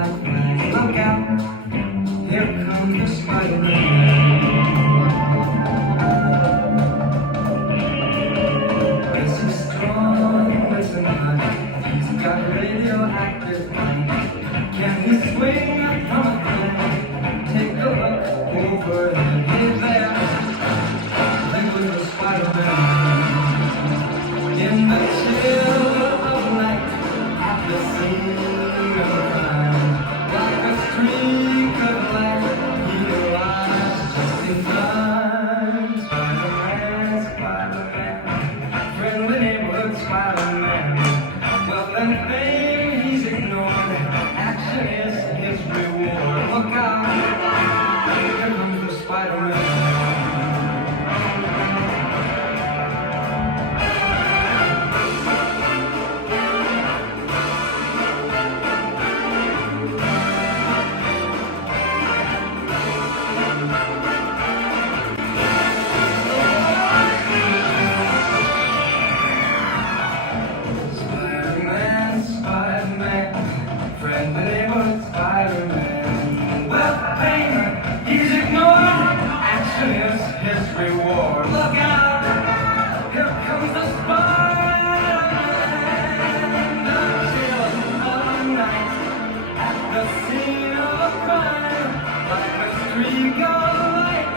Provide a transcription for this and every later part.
black flag. Look out, here comes the Spider-Man. Is he strong? Is he not? He's got radioactive mind. Can he swing from a hand? Take a look over there. Hey there, liquid the Spider-Man. In the chill of night, at the scene of crime, like a streak of light, he arrives just in time. Spider-Man, Spider-Man, friendly neighborhood Spider-Man. Well, that thing he's ignored, action is his reward. Look out, here comes the Spider-Man. Spider-Man, well, pain, he's ignored. Action is his reward. Look out, here comes the Spider-Man. The chill of night, at the scene of crime, like a streak of light,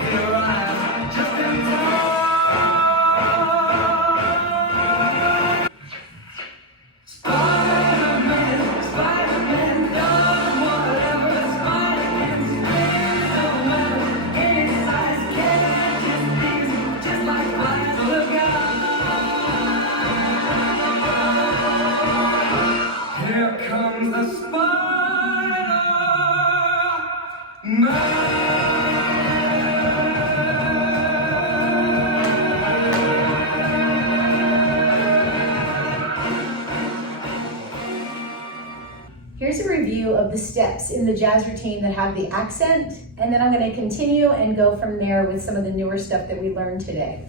he arrives just in time. Here comes the Spider-Man. Here's a review of the steps in the jazz routine that have the accent, and then I'm going to continue and go from there with some of the newer stuff that we learned today.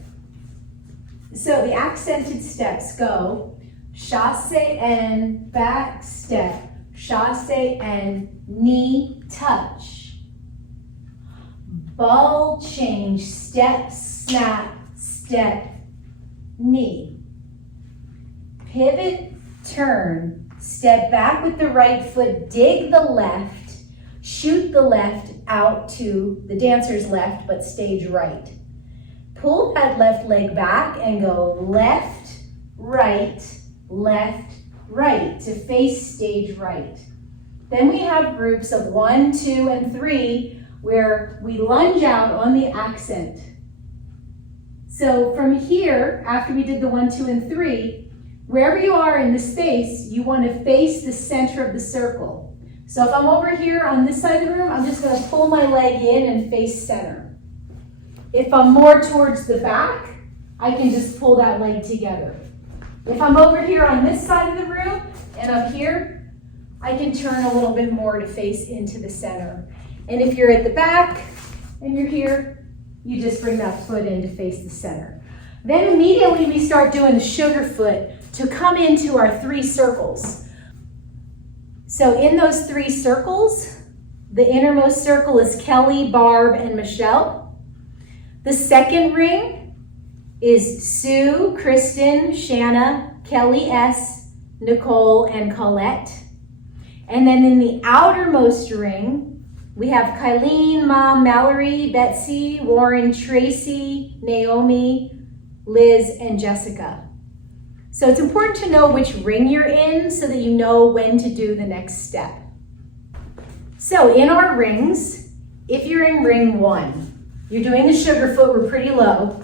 So the accented steps go chasse and back step, chasse and knee touch, ball change, step, snap, step, knee, pivot, turn, step back with the right foot, dig the left, shoot the left out to the dancer's left, but stage right. Pull that left leg back and go left, right, to face stage right. Then we have groups of 1, 2, and 3 where we lunge out on the accent. So from here, after we did the 1, 2, and 3, wherever you are in the space, you want to face the center of the circle. So if I'm over here on this side of the room, I'm just going to pull my leg in and face center. If I'm more towards the back, I can just pull that leg together. If I'm over here on this side of the room and up here, I can turn a little bit more to face into the center. And if you're at the back and you're here, you just bring that foot in to face the center. Then immediately we start doing the sugar foot to come into our 3 circles. So in those 3 circles, the innermost circle is Kelly, Barb, and Michelle. The second ring is Sue, Kristen, Shanna, Kelly S., Nicole, and Colette. And then in the outermost ring, we have Kylene, Mom, Mallory, Betsy, Warren, Tracy, Naomi, Liz, and Jessica. So it's important to know which ring you're in so that you know when to do the next step. So in our rings, if you're in ring 1, you're doing the sugar foot, we're pretty low.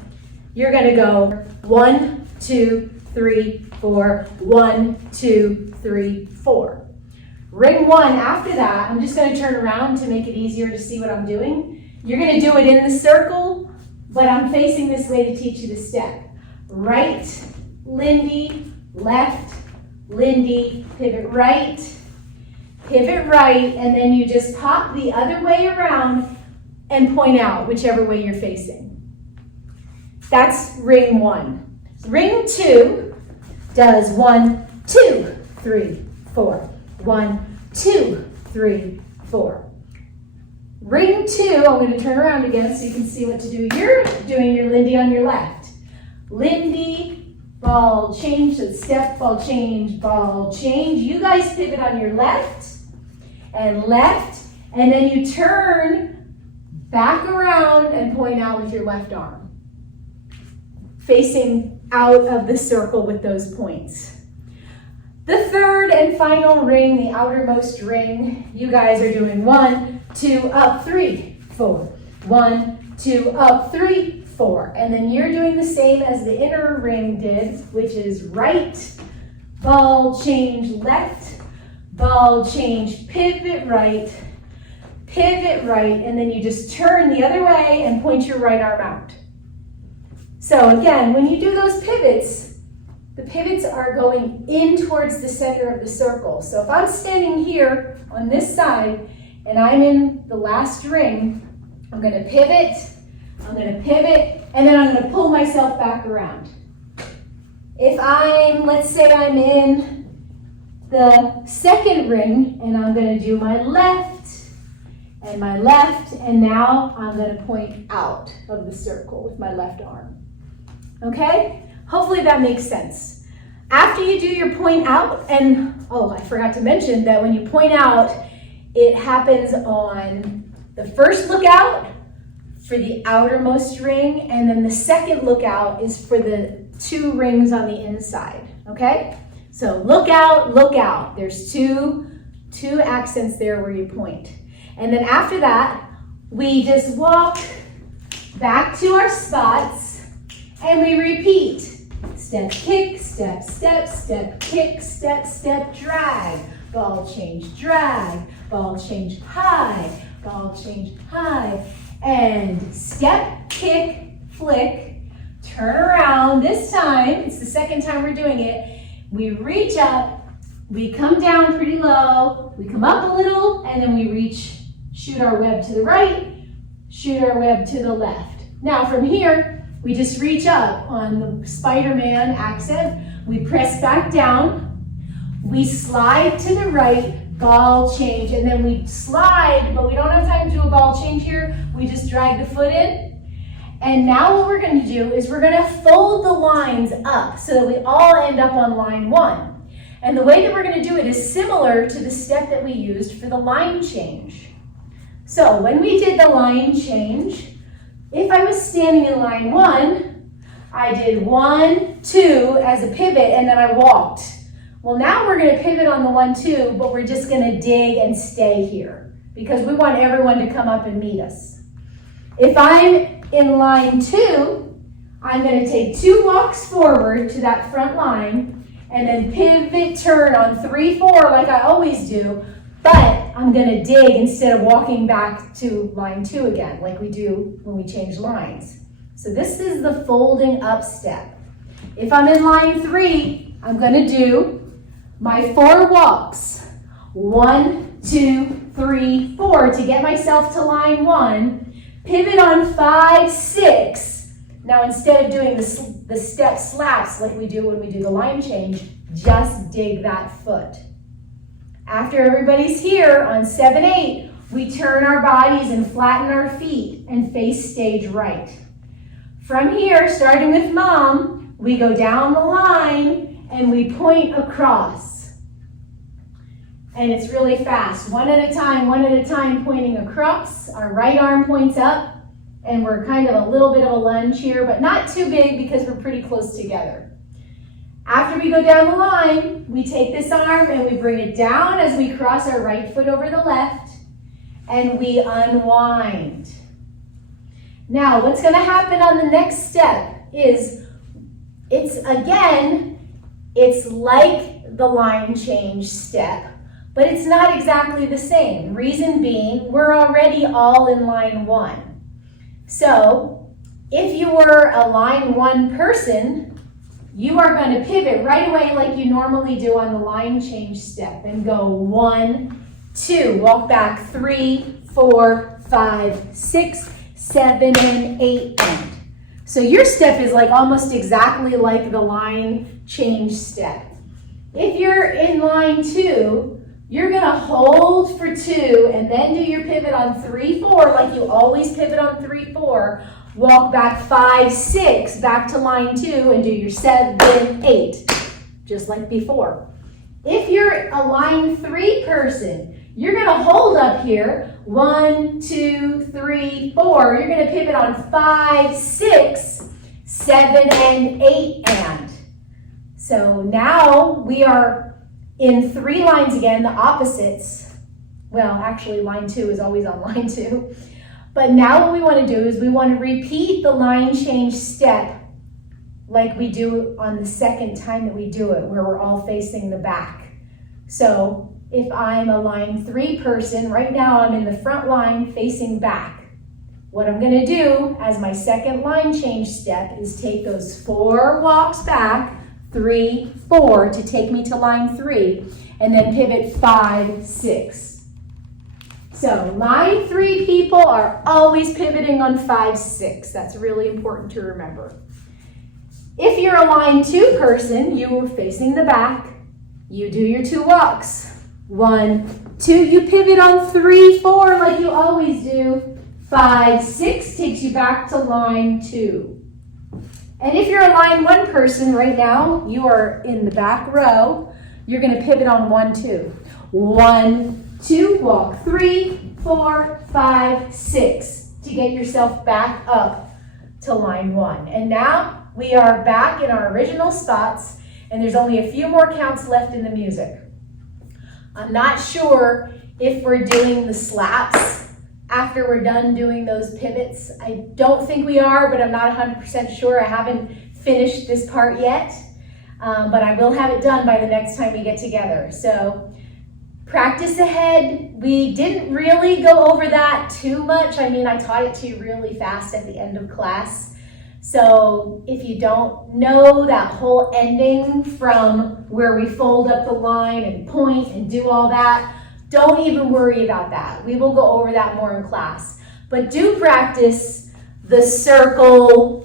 You're gonna go 1, 2, 3, 4, 1, 2, 3, 4. Ring 1, after that, I'm just gonna turn around to make it easier to see what I'm doing. You're gonna do it in the circle, but I'm facing this way to teach you the step. Right, Lindy, left, Lindy, pivot right, and then you just pop the other way around and point out whichever way you're facing. That's ring 1. Ring 2 does 1, 2, 3, 4. 1, 2, 3, 4. Ring 2, I'm going to turn around again so you can see what to do. You're doing your Lindy on your left. Lindy, ball change, so step, ball change, ball change. You guys pivot on your left, and then you turn back around and point out with your left arm, facing out of the circle with those points. The third and final ring, the outermost ring, you guys are doing 1, 2, up, 3, 4. 1, 2, up, 3, 4. And then you're doing the same as the inner ring did, which is right, ball change, left, ball change, pivot right, and then you just turn the other way and point your right arm out. So again, when you do those pivots, the pivots are going in towards the center of the circle. So if I'm standing here on this side and I'm in the last ring, I'm going to pivot, and then I'm going to pull myself back around. If let's say I'm in the second ring and I'm going to do my left, and now I'm going to point out of the circle with my left arm. Okay? Hopefully that makes sense. After you do your point out, and I forgot to mention that when you point out, it happens on the first lookout for the outermost ring, and then the second lookout is for the 2 rings on the inside, okay? So look out. There's two accents there where you point. And then after that, we just walk back to our spots and we repeat. Step, kick, step, step, step, kick, step, step, drag. Ball change, drag. Ball change, high. Ball change, high. And step, kick, flick. Turn around. This time, it's the second time we're doing it. We reach up, we come down pretty low, we come up a little, and then we shoot our web to the right, shoot our web to the left. Now from here, we just reach up on the Spider-Man accent, we press back down, we slide to the right, ball change, and then we slide, but we don't have time to do a ball change here, we just drag the foot in. And now what we're going to do is we're going to fold the lines up so that we all end up on line 1. And the way that we're going to do it is similar to the step that we used for the line change. So when we did the line change, if I was standing in line 1, I did 1, 2 as a pivot, and then I walked. Well, now we're going to pivot on the 1, 2, but we're just going to dig and stay here because we want everyone to come up and meet us. If I'm in line 2, I'm going to take 2 walks forward to that front line and then pivot turn on 3, 4 like I always do, but I'm going to dig instead of walking back to line 2 again like we do when we change lines. So this is the folding up step. If I'm in line 3, I'm going to do my 4 walks. 1, 2, 3, 4 to get myself to line 1. Pivot on 5, 6. Now instead of doing the step slaps like we do when we do the line change, just dig that foot. After everybody's here on 7, 8, we turn our bodies and flatten our feet and face stage right. From here, starting with mom, we go down the line and we point across. And it's really fast, one at a time, pointing across. Our right arm points up, and we're kind of a little bit of a lunge here, but not too big because we're pretty close together. After we go down the line, we take this arm and we bring it down as we cross our right foot over the left, and we unwind. Now, what's going to happen on the next step is, it's like the line change step, but it's not exactly the same. Reason being, we're already all in line 1. So if you were a line 1 person, you are going to pivot right away like you normally do on the line change step and go 1, 2, walk back 3, 4, 5, 6, 7, and 8. So your step is like almost exactly like the line change step. If you're in line 2, you're going to gonna hold for 2 and then do your pivot on 3, 4, like you always pivot on 3, 4. Walk back 5, 6, back to line 2 and do your 7, 8, just like before. If you're a line 3 person, you're gonna hold up here, 1, 2, 3, 4. You're gonna pivot on 5, 6, 7, and 8, and. So now we are in 3 lines again, the opposites. Well, actually line 2 is always on line 2. But now what we want to do is we want to repeat the line change step like we do on the second time that we do it, where we're all facing the back. So if I'm a line 3 person, right now I'm in the front line facing back. What I'm going to do as my second line change step is take those 4 walks back, 3, 4, to take me to line 3, and then pivot 5, 6. So line 3 people are always pivoting on 5, 6. That's really important to remember. If you're a line 2 person, you are facing the back. You do your 2 walks. 1, 2, you pivot on 3, 4 like you always do. 5, 6 takes you back to line 2. And if you're a line 1 person right now, you are in the back row. You're going to pivot on 1, 2. 1, 2, walk 3, 4, 5, 6 to get yourself back up to line 1. And now we are back in our original spots, and there's only a few more counts left in the music. I'm not sure if we're doing the slaps after we're done doing those pivots. I don't think we are, but I'm not 100% sure. I haven't finished this part yet, but I will have it done by the next time we get together. So practice ahead. We didn't really go over that too much. I mean, I taught it to you really fast at the end of class. So if you don't know that whole ending from where we fold up the line and point and do all that, don't even worry about that. We will go over that more in class. But do practice the circle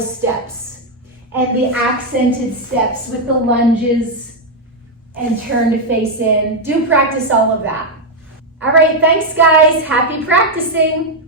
steps and the accented steps with the lunges and turn to face in. Do practice all of that. All right, thanks guys. Happy practicing.